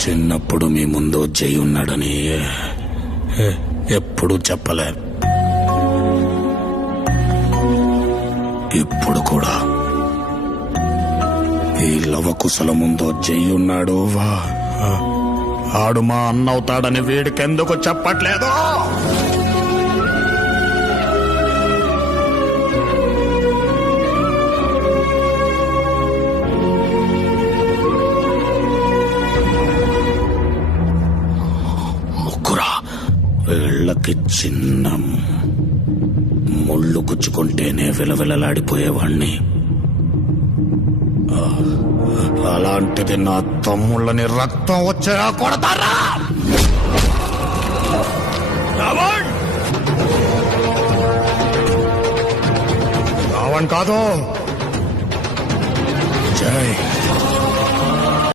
చిన్నప్పుడు మీ ముందు జై ఉన్నాడని ఎప్పుడు చెప్పలే. ఇప్పుడు కూడా ఈ లవకుశల ముందు జై ఉన్నాడు, ఆడు మా అన్నవుతాడని వీడికెందుకు చెప్పట్లేదు? వీళ్ళకి చిన్న ముళ్ళు గుచ్చుకుంటేనే విలవిలలాడిపోయేవాణ్ణి. అలాంటిది నా తమ్ముళ్ళని రక్తం వచ్చేలా కొడతారా? రావణ్ కాదు, జై.